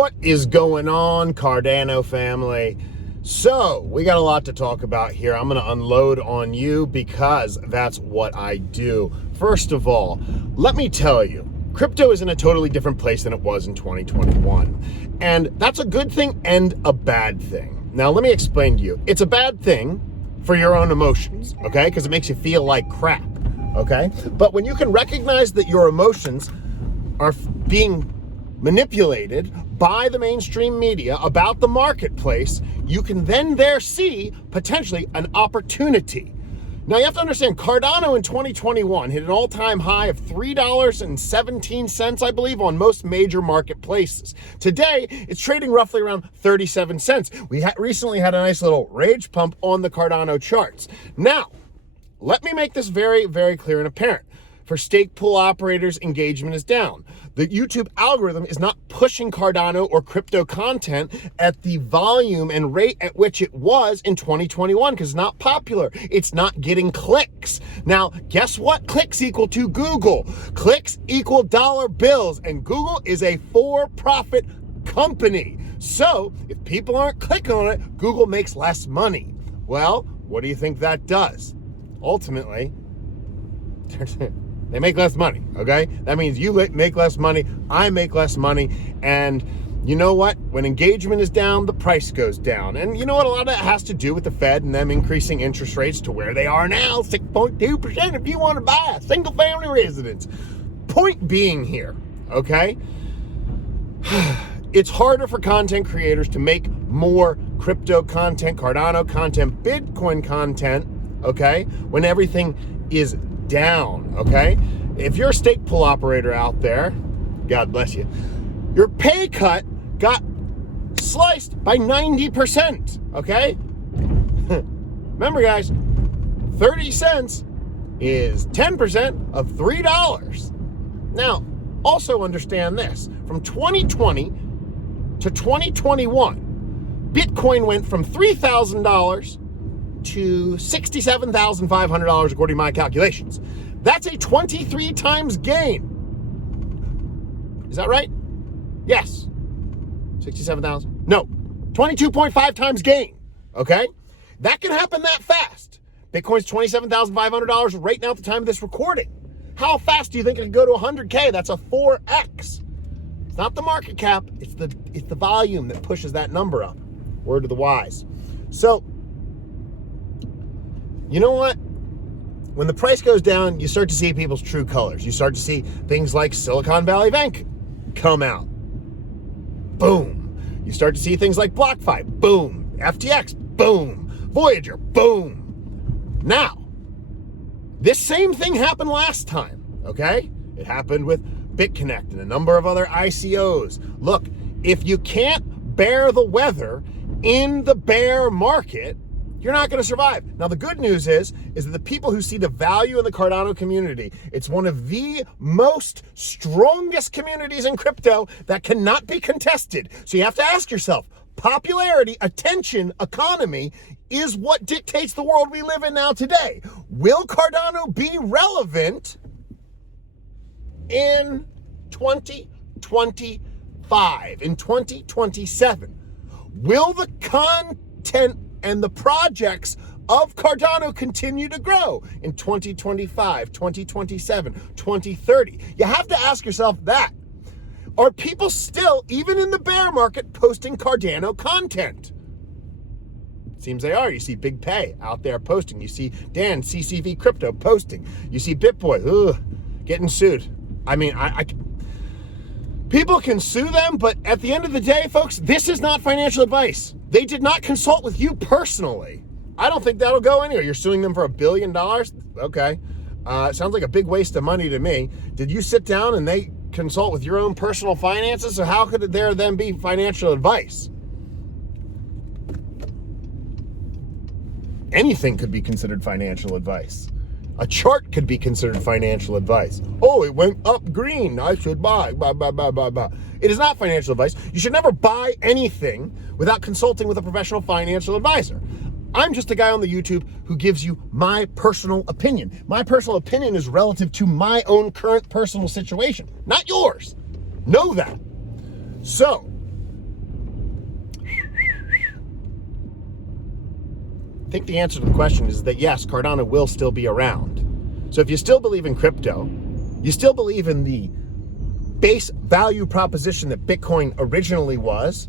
What is going on, Cardano family? So we got a lot to talk about here. I'm going to unload on you because that's what I do. First of all, let me tell you, crypto is in a totally different place than it was in 2021. And that's a good thing and a bad thing. Now, let me explain to you. It's a bad thing for your own emotions, okay? Because it makes you feel like crap, okay? But when you can recognize that your emotions are being manipulated by the mainstream media about the marketplace, you can then there see potentially an opportunity. Now you have to understand, Cardano in 2021 hit an all-time high of $3.17, I believe, on most major marketplaces. Today, it's trading roughly around 37 cents. We recently had a nice little rage pump on the Cardano charts. Now, let me make this very, very clear and apparent. For stake pool operators, engagement is down. The YouTube algorithm is not pushing Cardano or crypto content at the volume and rate at which it was in 2021 because it's not popular. It's not getting clicks. Now, guess what? Clicks equal to Google. Clicks equal dollar bills, and Google is a for-profit company. So if people aren't clicking on it, Google makes less money. Well, what do you think that does? Ultimately, they make less money, okay? That means you make less money, I make less money, and you know what? When engagement is down, the price goes down. And you know what? A lot of that has to do with the Fed and them increasing interest rates to where they are now, 6.2% if you want to buy a single-family residence. Point being here, okay? It's harder for content creators to make more crypto content, Cardano content, Bitcoin content, okay, when everything is down, okay? If you're a stake pool operator out there, God bless you, your pay cut got sliced by 90%, okay? Remember, guys, 30 cents is 10% of $3. Now, also understand this. From 2020 to 2021, Bitcoin went from $3,000 to $67,500 according to my calculations. That's a 23 times gain. Is that right? Yes. 67,000? No. 22.5 times gain. Okay? That can happen that fast. Bitcoin's $27,500 right now at the time of this recording. How fast do you think it can go to 100K? That's a 4x. It's not the market cap, it's the volume that pushes that number up. Word of the wise. So, you know what? When the price goes down, you start to see people's true colors. You start to see things like Silicon Valley Bank come out. Boom. You start to see things like BlockFi. Boom. FTX. Boom. Voyager. Boom. Now, this same thing happened last time, okay? It happened with BitConnect and a number of other ICOs. Look, if you can't bear the weather in the bear market, you're not going to survive. Now, the good news is that the people who see the value in the Cardano community, it's one of the most strongest communities in crypto that cannot be contested. So you have to ask yourself, popularity, attention, economy is what dictates the world we live in now today. Will Cardano be relevant in 2025, in 2027? Will the content and the projects of Cardano continue to grow in 2025, 2027, 2030? You have to ask yourself that. Are people still, even in the bear market, posting Cardano content? Seems they are. You see Big Pay out there posting. You see Dan, CCV Crypto, posting. You see BitBoy, getting sued. I mean, people can sue them, but at the end of the day, folks, this is not financial advice. They did not consult with you personally. I don't think that'll go anywhere. You're suing them for $1 billion? Okay. Sounds like a big waste of money to me. Did you sit down and they consult with your own personal finances? So how could there then be financial advice? Anything could be considered financial advice. A chart could be considered financial advice. Oh, it went up green. I should buy. Blah, blah, blah, blah, blah. It is not financial advice. You should never buy anything without consulting with a professional financial advisor. I'm just a guy on the YouTube who gives you my personal opinion. My personal opinion is relative to my own current personal situation, not yours. Know that. So, think the answer to the question is that yes, Cardano will still be around. So if you still believe in crypto, you still believe in the base value proposition that Bitcoin originally was,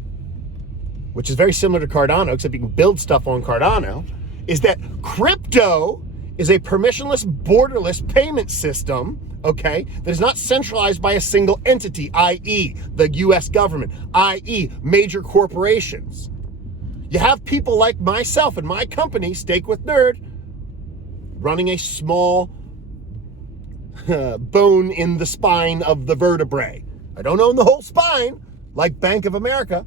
which is very similar to Cardano, except you can build stuff on Cardano, is that crypto is a permissionless, borderless payment system, okay, that is not centralized by a single entity, i.e. the US government, i.e. major corporations. You have people like myself and my company, Steak with Nerd, running a small bone in the spine of the vertebrae. I don't own the whole spine, like Bank of America,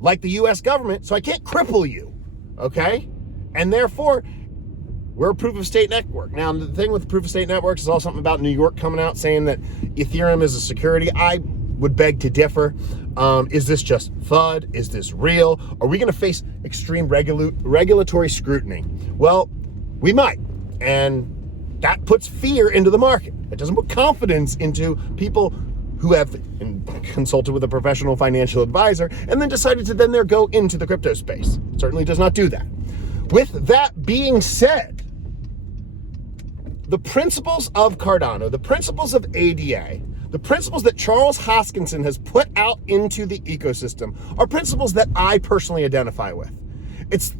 like the US government, so I can't cripple you, okay? And therefore, we're a proof-of-stake network. Now, the thing with proof-of-stake networks is all something about New York coming out saying that Ethereum is a security. I would beg to differ. Is this just FUD? Is this real? Are we going to face extreme regulatory scrutiny? Well, we might, and that puts fear into the market. It doesn't put confidence into people who have consulted with a professional financial advisor and then decided to then go into the crypto space. It certainly does not do that. With that being said, the principles of Cardano, the principles of ADA, the principles that Charles Hoskinson has put out into the ecosystem are principles that I personally identify with. It's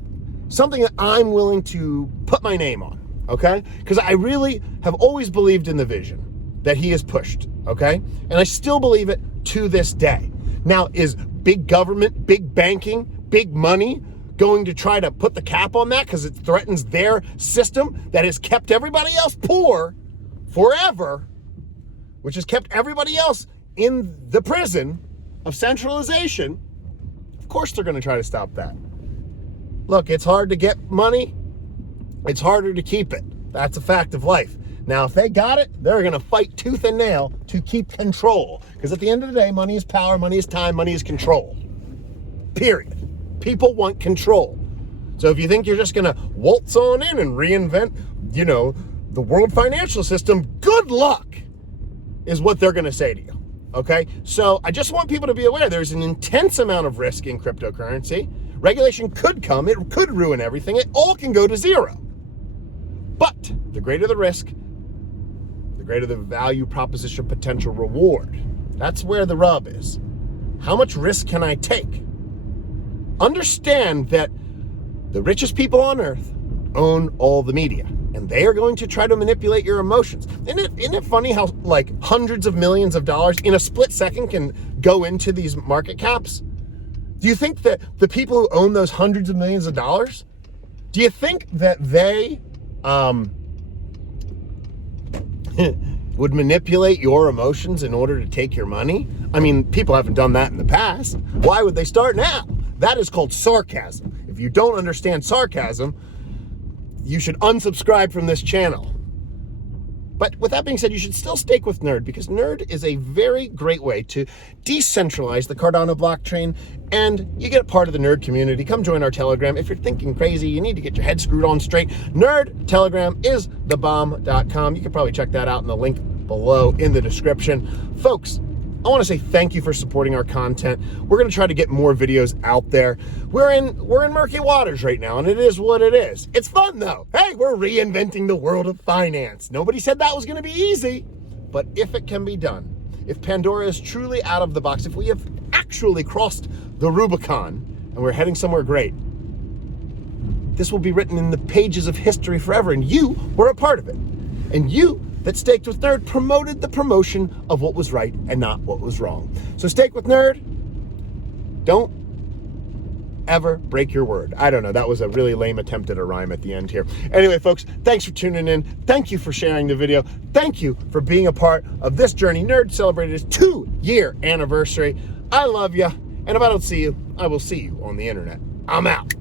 something that I'm willing to put my name on, okay? Because I really have always believed in the vision that he has pushed, okay? And I still believe it to this day. Now, is big government, big banking, big money going to try to put the cap on that because it threatens their system that has kept everybody else poor forever, which has kept everybody else in the prison of centralization? Of course they're going to try to stop that. Look, it's hard to get money. It's harder to keep it. That's a fact of life. Now, if they got it, they're going to fight tooth and nail to keep control. Because at the end of the day, money is power, money is time, money is control. Period. People want control. So if you think you're just going to waltz on in and reinvent, the world financial system, good luck, is what they're going to say to you. Okay? So I just want people to be aware there's an intense amount of risk in cryptocurrency. Regulation could come. It could ruin everything. It all can go to zero. But the greater the risk, the greater the value proposition potential reward. That's where the rub is. How much risk can I take? Understand that the richest people on earth own all the media, and they are going to try to manipulate your emotions. Isn't it funny how like hundreds of millions of dollars in a split second can go into these market caps? Do you think that the people who own those hundreds of millions of dollars, do you think that they would manipulate your emotions in order to take your money? I mean, people haven't done that in the past. Why would they start now? That is called sarcasm. If you don't understand sarcasm, you should unsubscribe from this channel. But with that being said, you should still stake with Nerd, because Nerd is a very great way to decentralize the Cardano blockchain, and you get a part of the Nerd community. Come join our Telegram. If you're thinking crazy, you need to get your head screwed on straight, Nerd Telegram is thebomb.com. You can probably check that out in the link below in the description. Folks, I want to say thank you for supporting our content. We're going to try to get more videos out there. We're in murky waters right now, and it is what it is. It's fun, though. Hey, we're reinventing the world of finance. Nobody said that was going to be easy, but if it can be done, if Pandora is truly out of the box, if we have actually crossed the Rubicon and we're heading somewhere great, this will be written in the pages of history forever, and you were a part of it. And you that Staked with Nerd promoted the promotion of what was right and not what was wrong. So Stake with Nerd, don't ever break your word. I don't know, that was a really lame attempt at a rhyme at the end here. Anyway, folks, thanks for tuning in. Thank you for sharing the video. Thank you for being a part of this journey. Nerd celebrated its 2-year anniversary. I love you, and if I don't see you, I will see you on the internet. I'm out.